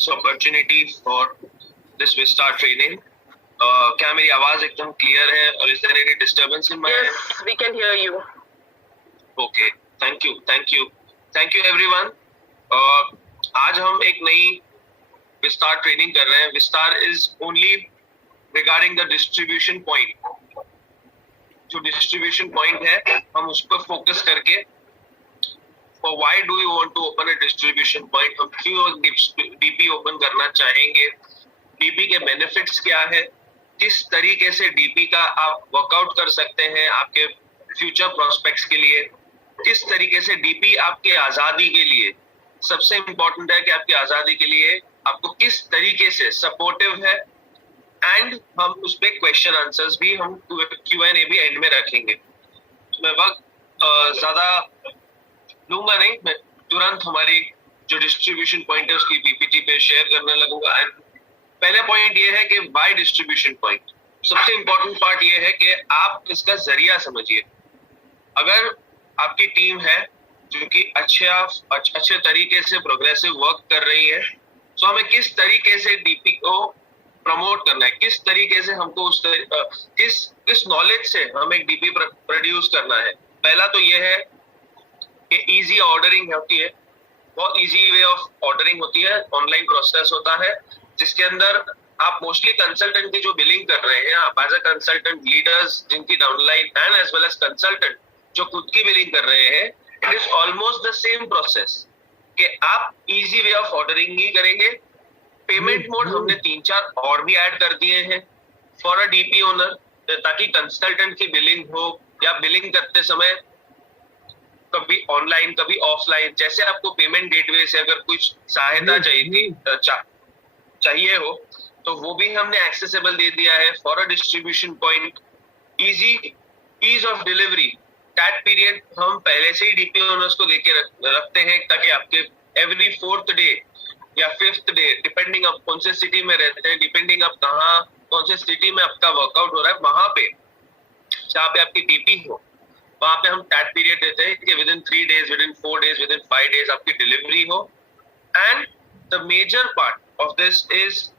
this opportunity for this Vistar training. क्या मेरी आवाज एकदम क्लियर है और is there any disturbance in my end? Yes, we can hear you. Okay, thank you everyone. आज हम एक नई विस्तार ट्रेनिंग कर रहे हैं. विस्तार is only regarding the distribution point. जो डिस्ट्रीब्यूशन पॉइंट है हम उस पर फोकस करके for why do you want to open a distribution point, हम क्यों डीपी ओपन करना चाहेंगे, डीपी के बेनिफिट्स क्या है, किस तरीके से डीपी का आप वर्कआउट कर सकते हैं आपके फ्यूचर प्रोस्पेक्ट्स के लिए, किस तरीके से डीपी आपके आजादी के लिए, सबसे इम्पोर्टेंट है कि आपकी आजादी के लिए आपको किस तरीके से सपोर्टिव है. एंड हम उस पे क्वेश्चन आंसर्स भी हम Q&A भी एंड में रखेंगे. मैं वक्त ज्यादा लूंगा नहीं, मैं तुरंत हमारी जो डिस्ट्रीब्यूशन पॉइंट है उसकी पीपीटी पे शेयर करने लगूंगा. एंड पहला पॉइंट ये है कि बाय डिस्ट्रीब्यूशन पॉइंट. सबसे इम्पोर्टेंट पार्ट ये है कि आप इसका जरिया समझिए. अगर आपकी टीम है जो कि अच्छे तरीके से प्रोग्रेसिव वर्क कर रही है, तो हमें किस तरीके से डीपी को प्रमोट करना है, किस तरीके से हमको किस नॉलेज से हम एक डीपी प्रोड्यूस करना है. पहला तो ये है कि इजी ऑर्डरिंग होती है, बहुत इजी वे ऑफ ऑर्डरिंग होती है. ऑनलाइन प्रोसेस होता है जिसके अंदर आप मोस्टली कंसल्टेंट की जो बिलिंग कर रहे हैं, आप एज अ कंसल्टेंट लीडर्स जिनकी downline and as well as consultant जो खुद की बिलिंग कर रहे हैं, it is almost the same process कि आप इजी वे ऑफ ऑर्डरिंग ही करेंगे. पेमेंट मोड हमने 3-4 और भी ऐड कर दिए हैं फॉर अ डीपी ओनर, ताकि कंसल्टेंट की बिलिंग हो या बिलिंग करते समय कभी ऑनलाइन कभी ऑफलाइन, जैसे आपको पेमेंट गेटवे से अगर कुछ सहायता चाहिए हो तो वो भी हमने एक्सेसिबल दे दिया है for a distribution point. Ease of delivery, tag period हम पहले से ही डीपी ओनर्स को देके रखते हैं ताकि आपके एवरी 4th डे या 5th डे, डिपेंडिंग आप कौन से सिटी में रहते हैं, डिपेंडिंग आप कौन से सिटी में आपका वर्कआउट हो रहा है, वहां पे जहाँ पे आपकी डीपी हो वहां पे हम टैग पीरियड देते हैं कि within 3 days, within 4 days, within 5 days आपकी डिलीवरी हो. And the major part of this is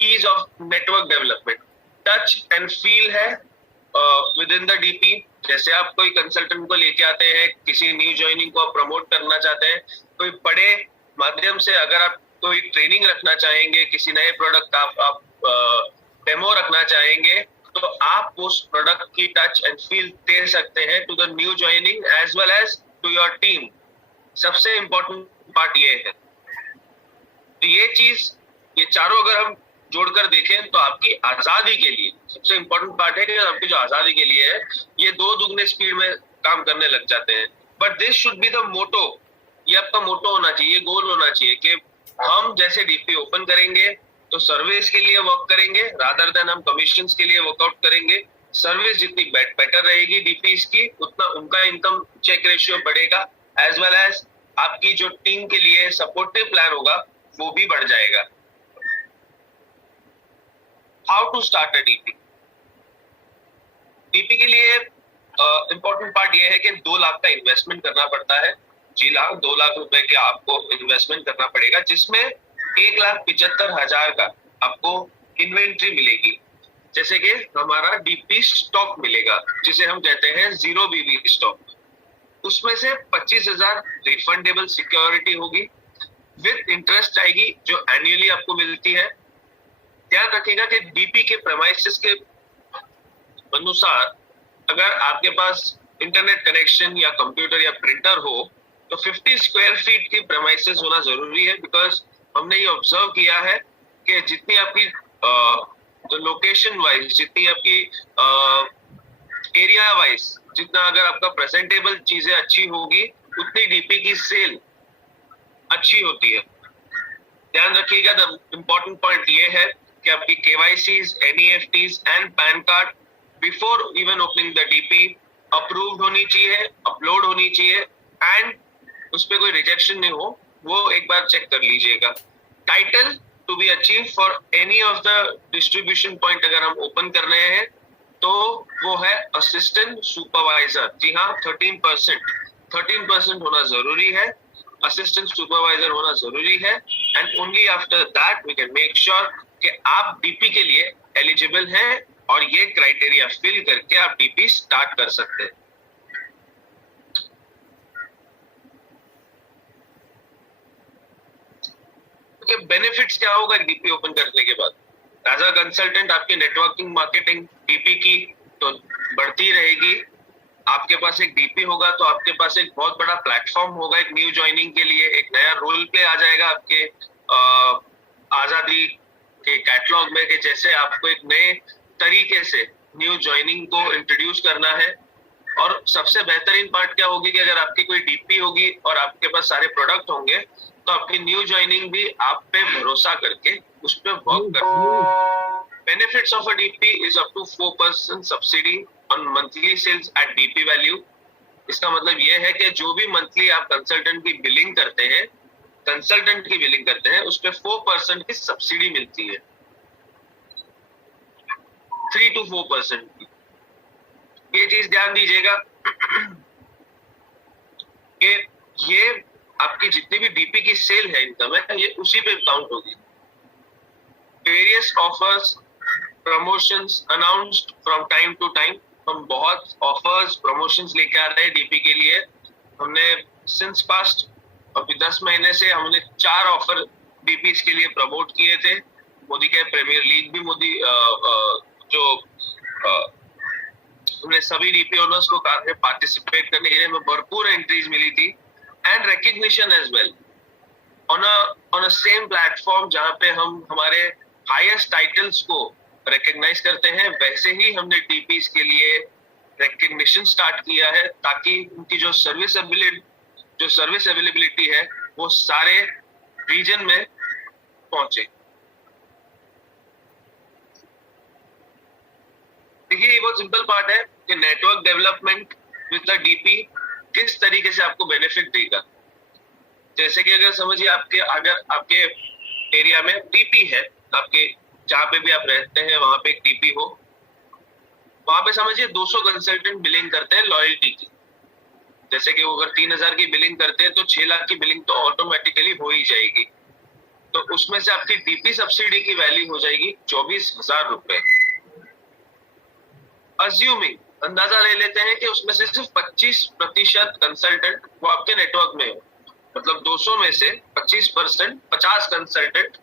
ease of network development. Touch and feel है विद इन द डीपी. जैसे आप कोई कंसल्टेंट को लेके आते हैं, किसी न्यू ज्वाइनिंग को आप प्रमोट करना चाहते हैं, कोई बड़े माध्यम से अगर आप कोई ट्रेनिंग रखना चाहेंगे, किसी नए प्रोडक्ट का आप डेमो रखना चाहेंगे, तो आप उस प्रोडक्ट की टच एंड फील दे सकते हैं to the new joining as well as to your team. सबसे इम्पोर्टेंट पार्ट ये है. तो ये चारों अगर हम जोड़कर देखें तो आपकी आजादी के लिए सबसे इम्पोर्टेंट पार्ट है कि आपकी जो आजादी के लिए है, ये 2 दुगने स्पीड में काम करने लग जाते हैं. But this should be the motto. ये आपका मोटो होना चाहिए, गोल होना चाहिए कि हम जैसे डीपी ओपन करेंगे तो सर्विस के लिए वर्क करेंगे रादर देन हम कमीशंस के लिए वर्कआउट करेंगे. सर्विस जितनी बेटर रहेगी डीपीज की, उतना उनका इनकम चेक रेशियो बढ़ेगा, एज वेल एज आपकी जो टीम के लिए सपोर्टिव प्लान होगा वो भी बढ़ जाएगा. How to start a DP. DP के लिए इंपॉर्टेंट पार्ट ये है कि 2 लाख का इन्वेस्टमेंट करना पड़ता है. 2 लाख रुपए के आपको इन्वेस्टमेंट करना पड़ेगा, जिसमें 1,75,000 का आपको इन्वेंट्री मिलेगी. जैसे कि हमारा डीपी स्टॉक मिलेगा जिसे हम कहते हैं 0 BB स्टॉक. उसमें से 25,000 रिफंडेबल सिक्योरिटी होगी विद इंटरेस्ट आएगी जो एनुअली आपको मिलती है. ध्यान रखिएगा कि डीपी के प्रेमाइसेस के अनुसार अगर आपके पास इंटरनेट कनेक्शन या कंप्यूटर या प्रिंटर हो तो 50 स्क्वायर फीट की प्रेमाइसेस होना जरूरी है. बिकॉज हमने ये ऑब्जर्व किया है कि जितनी आपकी जो लोकेशन वाइज, जितनी आपकी एरिया वाइज, जितना अगर आपका प्रेजेंटेबल चीजें अच्छी होगी उतनी डीपी की सेल अच्छी होती है. ध्यान रखिएगा. द इम्पोर्टेंट पॉइंट ये है कि आपकी KYCs, NEFTs and pan card before even opening the DP approved होनी चाहिए, अपलोड होनी चाहिए एंड उस पर कोई रिजेक्शन नहीं हो, वो एक बार चेक कर लीजिएगा. Title to be achieve for any of the distribution point अगर हम ओपन कर रहे हैं तो वो है असिस्टेंट सुपरवाइजर. जी हाँ, 13% होना जरूरी है. असिस्टेंट सुपरवाइजर होना जरूरी है, and only after that we can make sure कि आप डीपी के लिए एलिजिबल हैं और ये क्राइटेरिया फिल करके आप डीपी स्टार्ट कर सकते हैं। बेनिफिट्स क्या होगा डीपी ओपन करने के बाद? एज अ कंसल्टेंट आपकी नेटवर्किंग मार्केटिंग डीपी की तो बढ़ती रहेगी। आपके पास एक डीपी होगा तो आपके पास एक बहुत बड़ा प्लेटफॉर्म होगा एक न्यू ज्वाइनिंग के लिए, एक नया रोल प्ले आ जाएगा आपके आजादी के कैटलॉग में, कि जैसे आपको एक नए तरीके से न्यू ज्वाइनिंग को इंट्रोड्यूस करना है। और सबसे बेहतरीन पार्ट क्या होगी कि अगर आपकी कोई डीपी होगी और आपके पास सारे प्रोडक्ट होंगे तो आपकी न्यू ज्वाइनिंग भी आप पे भरोसा करके उस पे वर्क कर। Benefits of a DP is up to 4% subsidy on monthly sales at DP value. इसका मतलब यह है कि जो भी मंथली आप कंसल्टेंट की बिलिंग करते हैं, उस पे 4% की सब्सिडी मिलती है, 3 to 4% की। ये चीज ध्यान दीजिएगा कि ये आपकी जितनी भी डीपी की सेल है, इनकम है, ये उसी पे काउंट होगी। Various offers promotions announced from time to time. हम बहुत ऑफर्स प्रमोशंस लेके आ रहे हैं डीपी के लिए। हमने सिंस पास्ट अभी 10 महीने से हमने 4 ऑफर डीपीज के लिए प्रमोट किए थे। मोदी के प्रीमियर लीग भी हमने सभी डीपी ओनर्स को कहा पार्टिसिपेट करने के लिए, हमें भरपूर एंट्रीज मिली थी and recognition as well on a same platform जहां पे हम हमारे हाईएस्ट टाइटल्स को रिकग्नाइज करते हैं। वैसे ही हमने डीपीज के लिए रिकग्निशन स्टार्ट किया है ताकि उनकी जो सर्विस अवेलेबिलिटी है वो सारे रीजन में पहुंचे। देखिए ये बहुत सिंपल पार्ट है कि network development with the DP किस तरीके से आपको बेनिफिट देगा। जैसे कि अगर समझिए अगर आपके एरिया में डीपी है, आपके जहाँ पे भी आप रहते हैं वहां पे एक डीपी हो, वहां पे समझिए 200 कंसल्टेंट बिलिंग करते हैं लॉयल्टी की। जैसे कि वो अगर 3000 की बिलिंग करते हैं तो 6 लाख की बिलिंग तो ऑटोमेटिकली हो ही जाएगी। तो उसमें से आपकी डीपी सब्सिडी की वैल्यू हो जाएगी 24,000 रुपए। अज्यूमिंग अंदाजा ले लेते हैं कि उसमें से सिर्फ 25% कंसल्टेंट वो आपके नेटवर्क में हो, मतलब 200 में से 25% 50 कंसल्टेंट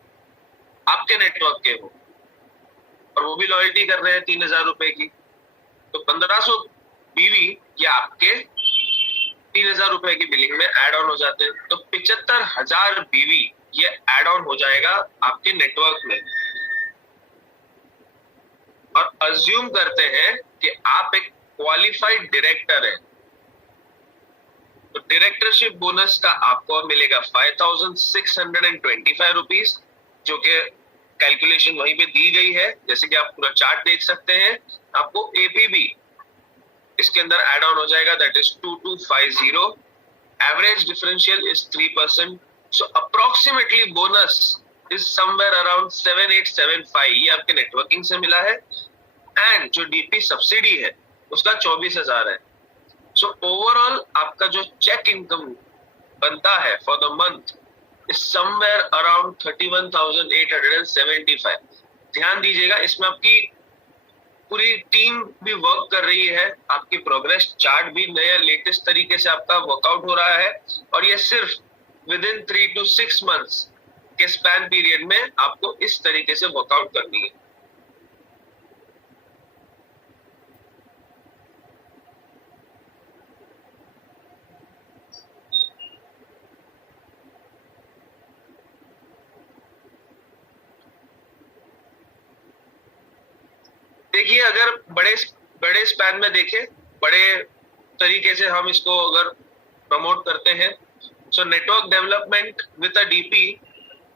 आपके नेटवर्क के हो और वो भी लॉयल्टी कर रहे हैं 3000 रुपए की, तो 1500 बीवी या आपके 3000 रुपए की बिलिंग में एड ऑन हो जाते हैं। तो 75,000 बीवी ये एड ऑन हो जाएगा आपके नेटवर्क में। और अज्यूम करते हैं कि आप एक क्वालिफाइड डायरेक्टर हैं, तो डायरेक्टरशिप बोनस का आपको मिलेगा 5,625 रुपीज, जो कि कैलकुलेशन वहीं पे दी गई है। जैसे कि आप पूरा चार्ट देख सकते हैं। आपको एपीबी इसके अंदर एड ऑन हो जाएगा, that is 2250। Average differential is 3%, so approximately bonus is somewhere around 7875। ये आपके नेटवर्किंग से मिला है एंड जो डीपी सब्सिडी है उसका 24,000 है। सो ओवरऑल आपका जो चेक इनकम बनता है for the month is somewhere around 31,875। ध्यान दीजिएगा इसमें आपकी पूरी टीम भी वर्क कर रही है, आपकी प्रोग्रेस चार्ट भी नया लेटेस्ट तरीके से आपका वर्कआउट हो रहा है, और ये सिर्फ विद इन 3 to 6 months के स्पैन पीरियड में आपको इस तरीके से वर्कआउट करनी है। देखिए अगर बड़े स्पैन में देखें, बड़े तरीके से हम इसको अगर प्रमोट करते हैं, so network development with a DP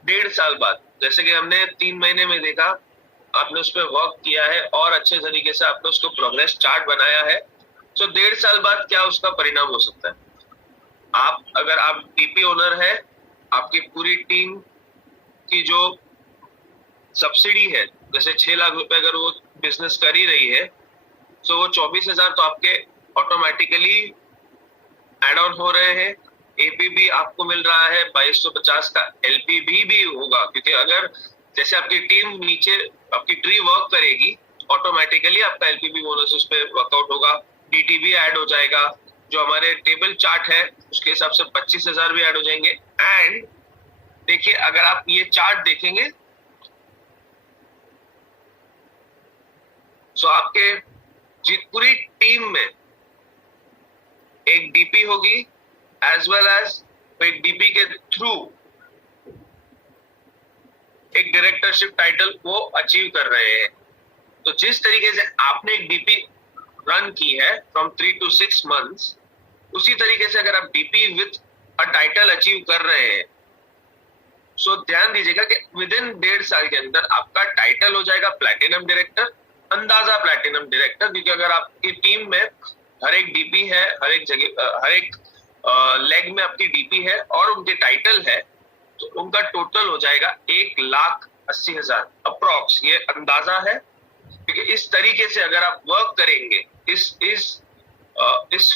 1.5 साल बाद, जैसे कि हमने 3 महीने में देखा, आपने उस पर वर्क किया है और अच्छे तरीके से आपने उसको प्रोग्रेस चार्ट बनाया है, सो 1.5 साल बाद क्या उसका परिणाम हो सकता है। अगर आप डीपी ओनर है, आपकी पूरी टीम की जो सब्सिडी है, जैसे 6 लाख रुपए अगर वो बिजनेस कर ही रही है, तो वो 24,000 तो आपके ऑटोमेटिकली एड ऑन हो रहे हैं। एपीबी आपको मिल रहा है 2250 का, एलपीबी भी होगा, क्योंकि अगर जैसे आपकी टीम नीचे आपकी ट्री वर्क करेगी, ऑटोमेटिकली आपका एलपीबी बोनस उस पर वर्कआउट होगा, डीटीबी ऐड हो जाएगा, जो हमारे टेबल चार्ट है उसके हिसाब से 25,000 भी ऐड हो जाएंगे। एंड देखिए अगर आप ये चार्ट देखेंगे, सो आपके पूरी टीम में एक डीपी होगी, एज वेल एज एक डीपी के थ्रू एक डायरेक्टरशिप टाइटल वो अचीव कर रहे हैं। तो जिस तरीके से आपने एक डीपी रन की है फ्रॉम 3 to 6 months, उसी तरीके से अगर आप DP with a title achieve कर रहे हैं, सो ध्यान दीजिएगा कि विद इन 1.5 साल के अंदर आपका टाइटल हो जाएगा प्लैटिनम डायरेक्टर, अंदाजा प्लैटिनम डायरेक्टर। क्योंकि अगर आपकी टीम में हर एक डीपी है, हर एक जगह हर एक लेग में आपकी डीपी है और उनके टाइटल है, तो उनका टोटल हो जाएगा 1,80,000 अप्रॉक्स, ये अंदाजा है। क्योंकि इस तरीके से अगर आप वर्क करेंगे, इस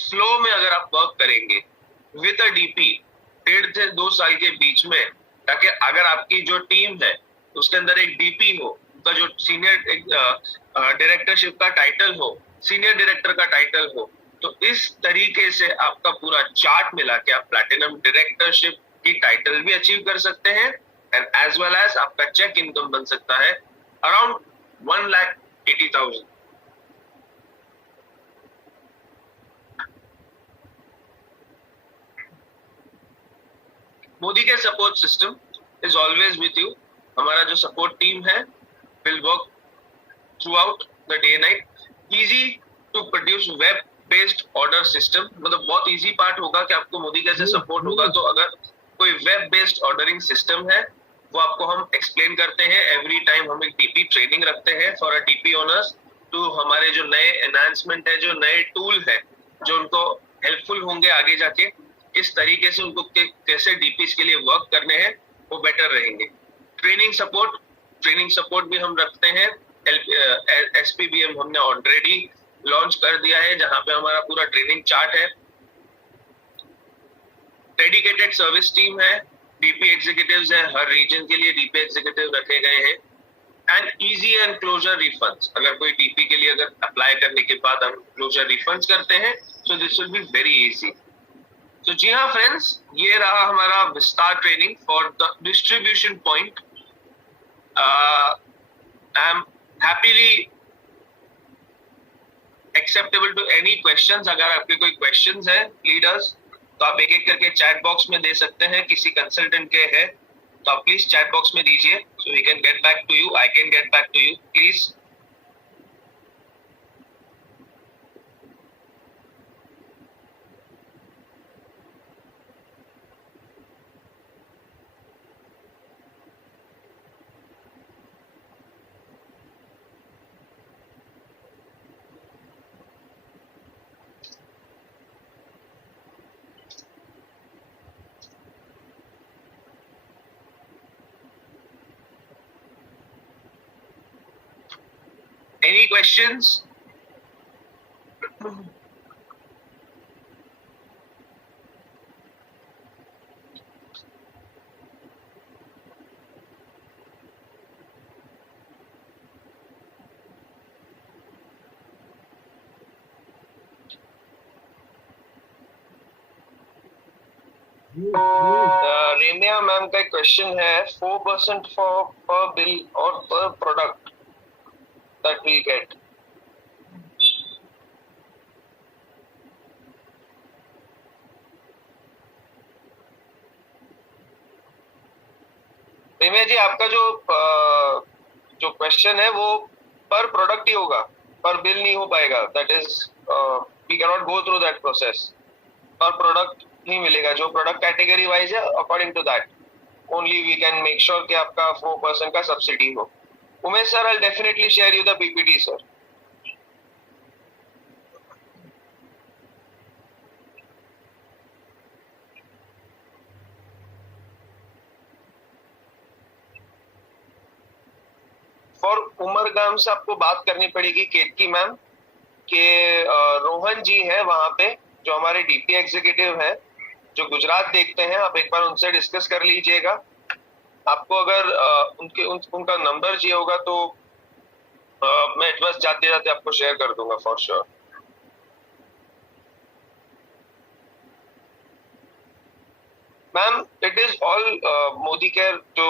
फ्लो में अगर आप वर्क करेंगे विद अ डीपी 1.5 से 2 साल के बीच में, ताकि अगर आपकी जो टीम है उसके अंदर एक डीपी हो, उसका जो सीनियर डायरेक्टरशिप का टाइटल हो, सीनियर डायरेक्टर का टाइटल हो, तो इस तरीके से आपका पूरा चार्ट मिला के आप प्लैटिनम डायरेक्टरशिप की टाइटल भी अचीव कर सकते हैं, एंड एज वेल एज आपका चेक इनकम बन सकता है around 1,80,000। Modicare support system is always with you. हमारा जो सपोर्ट टीम है will work throughout the day night. Easy to produce web based order system, मतलब बहुत इजी पार्ट होगा कि आपको मोदी कैसे सपोर्ट होगा। तो अगर कोई वेब बेस्ड ऑर्डरिंग सिस्टम है वो आपको हम एक्सप्लेन करते हैं एवरी टाइम। हम एक डीपी ट्रेनिंग रखते हैं फॉर अ डीपी ओनर्स, तो हमारे जो नए एनहांसमेंट है, जो नए टूल है जो उनको हेल्पफुल होंगे आगे जाके, इस तरीके से उनको कैसे डीपीज के लिए वर्क करने हैं वो बेटर रहेंगे। ट्रेनिंग सपोर्ट भी हम रखते हैं। एसपीबीएम हमने ऑलरेडी लॉन्च कर दिया है, जहां पे हमारा पूरा ट्रेनिंग चार्ट है। डेडिकेटेड सर्विस टीम है, डीपी एग्जीक्यूटिव्स है, हर रीजन के लिए डीपी एग्जीक्यूटिव रखे गए हैं। And easy and closure refunds, अगर कोई डीपी के लिए अगर अप्लाई करने के बाद हम क्लोजर रिफंड्स करते हैं, so this will be very easy. तो जी हाँ फ्रेंड्स, ये रहा हमारा विस्तार training for the distribution point. I am happily acceptable to any questions. अगर आपके कोई क्वेश्चंस है लीडर्स, तो आप एक एक करके चैट बॉक्स में दे सकते हैं। किसी कंसल्टेंट के है तो आप प्लीज चैट बॉक्स में दीजिए, so we can get back to you, I can get back to you please. Any questions? Remya ma'am का क्वेश्चन है 4% फॉर पर बिल और पर product that we get. Remya ji, आपका जो क्वेश्चन है वो पर प्रोडक्ट ही होगा, पर बिल नहीं हो पाएगा। That is we can not go through that process. पर प्रोडक्ट ही मिलेगा, जो प्रोडक्ट कैटेगरी वाइज है according to that only we can make sure कि आपका 4% का सब्सिडी हो। Umesh sir, I'll definitely share you the PPT, sir. For Umargam से आपको बात करनी पड़ेगी केतकी मैम के रोहन जी है वहां पे, जो हमारे डीपी एग्जीक्यूटिव है, जो गुजरात देखते हैं, आप एक बार उनसे डिस्कस कर लीजिएगा। आपको अगर उनका नंबर चाहिए होगा तो मैं बस जाते जाते आपको शेयर कर दूंगा for sure. Ma'am it is all Modicare. जो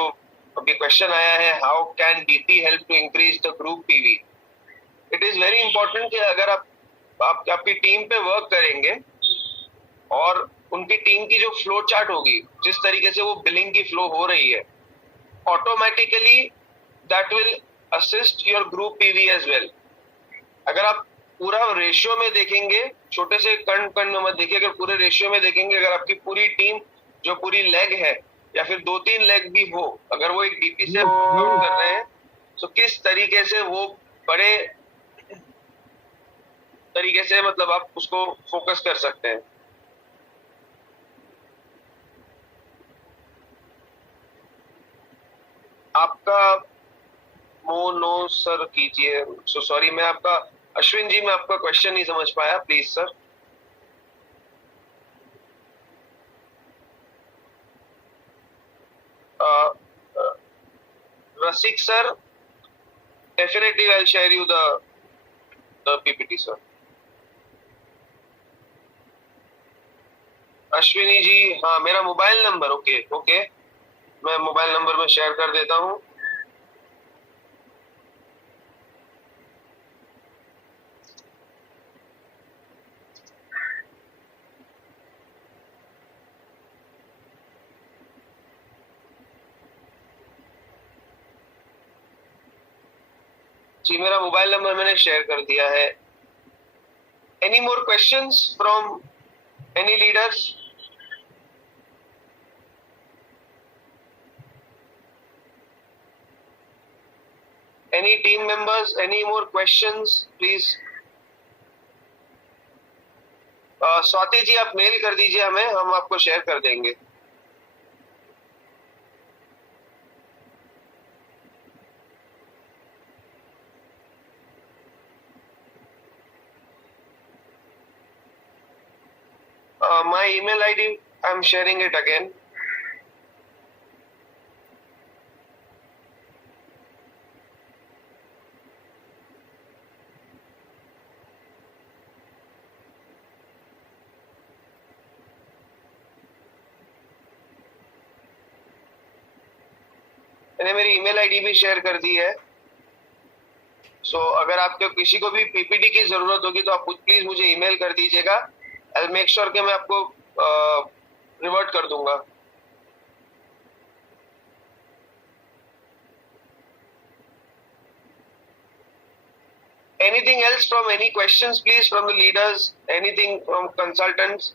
अभी क्वेश्चन आया है, how can DP help to increase the group PV, it is very important कि अगर आप आपकी टीम पे वर्क करेंगे और उनकी टीम की जो फ्लो चार्ट होगी, जिस तरीके से वो बिलिंग की फ्लो हो रही है, automatically that will assist your group PV as well. अगर आप पूरा रेशियो में देखेंगे, छोटे से कण कण में मत देखिए, अगर पूरे रेशियो में देखेंगे, अगर आपकी पूरी टीम जो पूरी लेग है या फिर 2-3 लेग भी हो, अगर वो एक डीपी से काम कर रहे हैं तो किस तरीके से वो बड़े तरीके से मतलब आप उसको फोकस कर सकते हैं। आपका नो सर कीजिए, सो सॉरी, मैं आपका अश्विन जी, मैं आपका क्वेश्चन नहीं समझ पाया, please sir. Rasik sir, definitely I will share you the PPT sir. Ashwini ji, हाँ मेरा मोबाइल नंबर, ओके ओके, मैं मोबाइल नंबर में शेयर कर देता हूँ। जी मेरा मोबाइल नंबर मैंने शेयर कर दिया है। Any more questions from any leaders? Any team members, any more questions, please? Swati ji आप मेल कर दीजिए हमें, हम आपको शेयर कर देंगे। My email ID, I'm sharing it again. मैंने मेरी ईमेल आईडी भी शेयर कर दी है। सो अगर आपको किसी को भी पीपीटी की जरूरत होगी तो आप प्लीज मुझे ईमेल कर दीजिएगा। आई मेक श्योर कि मैं आपको रिवर्ट कर दूंगा। Anything else from any questions please from the leaders? Anything from consultants?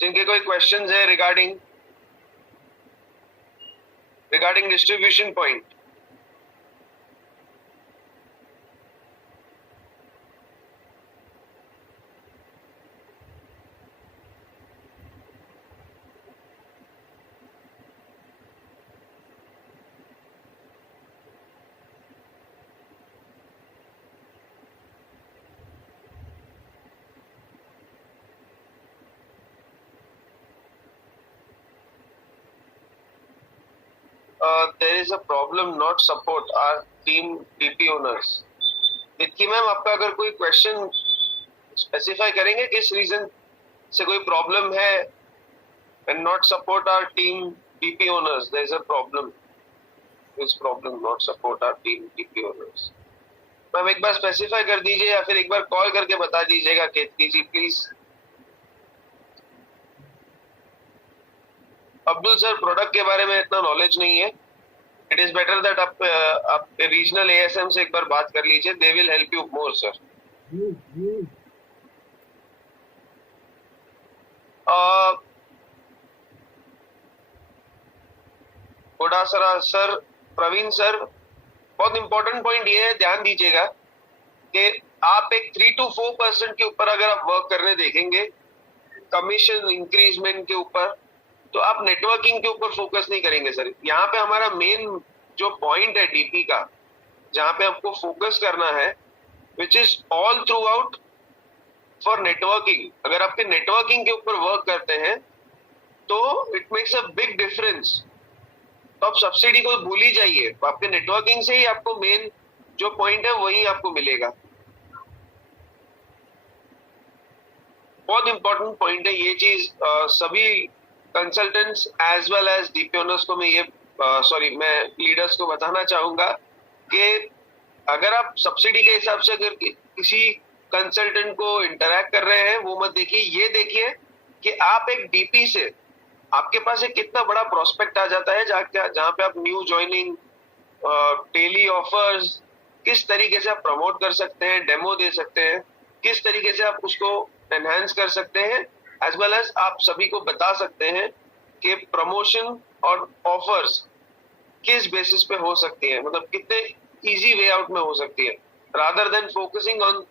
जिनके कोई questions है regarding distribution point? There is a problem not support our team PP owners. देखिए मैम, आपका अगर कोई क्वेश्चन स्पेसिफाई करेंगे किस रीजन से कोई प्रॉब्लम है and not support our team PP owners, there is a problem. This problem not support our team PP owners. Ma'am एक बार स्पेसिफाई कर दीजिए या फिर एक बार कॉल करके बता दीजिएगा Ketki ji please. Abdul sir, product के बारे में इतना नॉलेज नहीं है। इट इज बेटर दैट आप रीजनल एएसएम से एक बार बात कर लीजिए, they will help you more sir. Godasara sir, Praveen sir, बहुत इंपॉर्टेंट पॉइंट ये है, ध्यान दीजिएगा कि आप एक 3 to 4% के ऊपर अगर आप वर्क करने देखेंगे कमीशन इंक्रीजमेंट के ऊपर, तो आप नेटवर्किंग के ऊपर फोकस नहीं करेंगे सर। यहाँ पे हमारा मेन जो पॉइंट है डीपी का, जहाँ पे आपको फोकस करना है, which is all through out for networking. अगर आपके नेटवर्किंग के ऊपर वर्क करते हैं तो it makes a big difference. तो आप सब्सिडी को भूल ही जाइए, आपके नेटवर्किंग से ही आपको मेन जो पॉइंट है वही आपको मिलेगा। बहुत इंपॉर्टेंट पॉइंट है ये चीज। सभी consultants as well as DP owners को मैं ये मैं लीडर्स को बताना चाहूंगा कि अगर आप सब्सिडी के हिसाब से अगर किसी कंसल्टेंट को इंटरैक्ट कर रहे हैं, वो मत देखिए, ये देखिए कि आप एक डीपी से आपके पास एक कितना बड़ा प्रोस्पेक्ट आ जाता है, जहाँ पे आप न्यू ज्वाइनिंग, डेली ऑफर्स, किस तरीके से आप प्रमोट कर सकते हैं, डेमो दे सकते हैं, किस तरीके से आप उसको एनहांस कर सकते हैं, एज वेल एज आप सभी को बता सकते हैं कि प्रमोशन और ऑफर्स किस बेसिस पे हो सकती है, मतलब कितने इजी वे आउट में हो सकती है। Rather than focusing on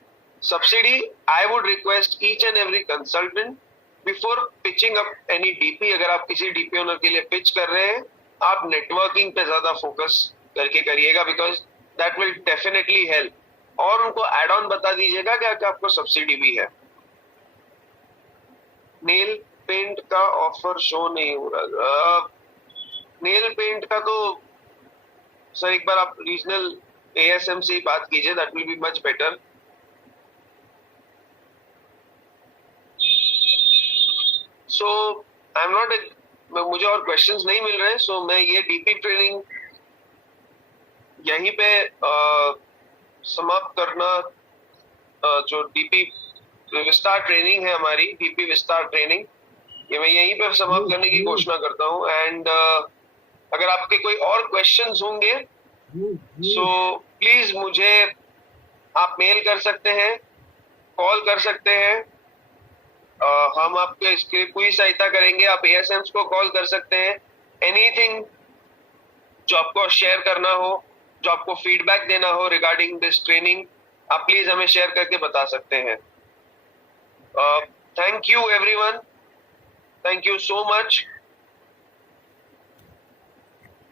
subsidy, I would request each and every consultant before pitching up any DP, अगर आप किसी डीपी ओनर के लिए पिच कर रहे हैं, आप नेटवर्किंग पे ज्यादा फोकस करके करिएगा, because that will definitely help. और उनको एड ऑन बता दीजिएगा कि आपको सब्सिडी भी है। नेल पेंट का ऑफर शो नहीं हो रहा। नेल पेंट का तो सर एक बार आप रीजनल एएसएम से ही बात कीजिए, that will be much better. So I am not, मुझे और क्वेश्चंस नहीं मिल रहे, सो मैं ये डीपी ट्रेनिंग यहीं पे समाप्त करना, जो डीपी विस्तार ट्रेनिंग है हमारी, डीपी विस्तार ट्रेनिंग, ये मैं यहीं पे समाप्त करने की घोषणा करता हूँ। एंड अगर आपके कोई और क्वेश्चंस होंगे सो प्लीज मुझे आप मेल कर सकते हैं, कॉल कर सकते हैं, हम आपके इसके पूरी सहायता करेंगे। आप एएसएम्स को कॉल कर सकते हैं, एनीथिंग जो आपको शेयर करना हो, जो आपको फीडबैक देना हो रिगार्डिंग दिस ट्रेनिंग, आप प्लीज हमें शेयर करके बता सकते हैं। Thank you everyone, thank you so much.